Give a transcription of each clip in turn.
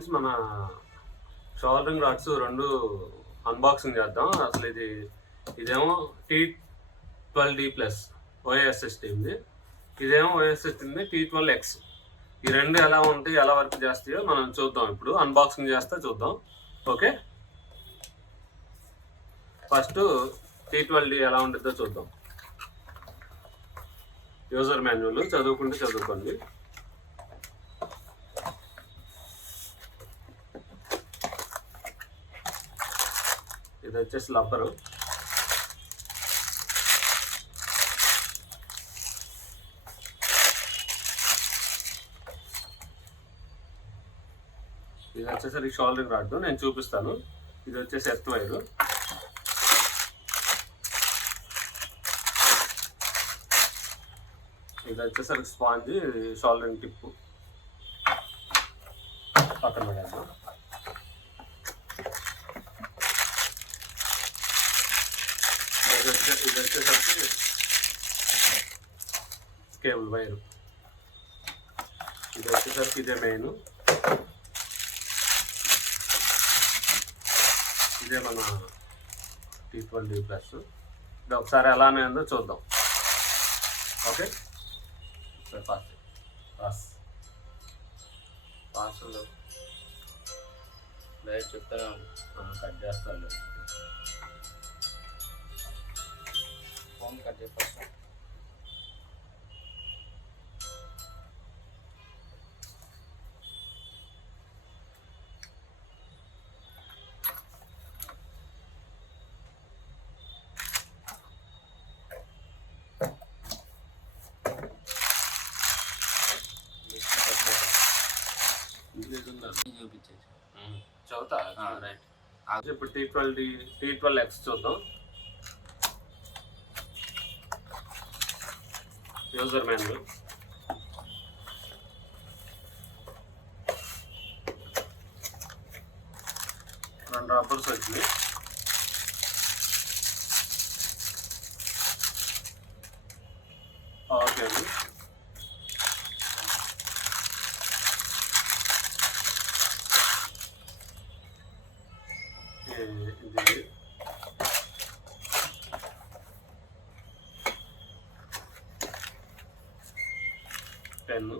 ఫ్రెండ్స్, మన soldering rods రెండు అన్బాక్సింగ్ చేద్దాం. అసలు ఇదేమో T12D ప్లస్ OSST ఉంది, ఇదేమో OSST ఉంది T12X. ఈ రెండు ఎలా ఉంటాయి, ఎలా వర్క్ చేస్తాయో మనం చూద్దాం. ఇప్పుడు అన్బాక్సింగ్ చేస్తే చూద్దాం. ఓకే, ఫస్ట్ T12D ఎలా ఉంటుందో చూద్దాం. యూజర్ మాన్యువల్ చదువుకుంటే చదువుకోండి. ఇది వచ్చేసి రబ్బరు. ఇది వచ్చేసరికి షోల్డరింగ్ రాడ్ నేను చూపిస్తాను. ఇది వచ్చేసి ఎర్త్ వైరు. ఇది వచ్చేసరికి స్పాంజ్, షోల్డరింగ్ టిప్పు పక్కన పడేద్దాం. ఇది వచ్చేసరికి కేబుల్ వైరు. ఇది వచ్చేసరికి ఇదే మెయిన్. ఇదే మన T12D ప్లస్. ఇది ఒకసారి ఎలానే ఉందో చూద్దాం. ఓకే, పాస్ లేదు చెప్తాను, కట్ చేస్తాను. ఫోన్ కట్ చేస్తా. చూపించేసి చదువుతా రైట్. ఇప్పుడు T12X చూద్దాం. యూజర్ మాన్యువల్, రెండు రబ్బర్స్ వచ్చినాయి. ఓకే అండి, ఇది పెన్ను,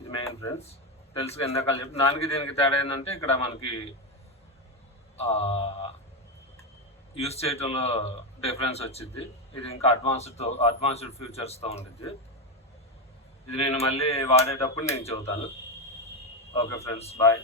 ఇది మెయిన్ ఫ్రెండ్స్. తెలుసు ఇందాక చెప్పి దానికి దీనికి తేడా ఏంటంటే ఇక్కడ మనకి యూజ్ చేయటంలో డిఫరెన్స్ వచ్చింది. ఇది ఇంకా అడ్వాన్స్డ్ ఫీచర్స్తో ఉండిద్ది. ఇది నేను మళ్ళీ వాడేటప్పుడు నేను చెబుతాను. Okay friends, bye.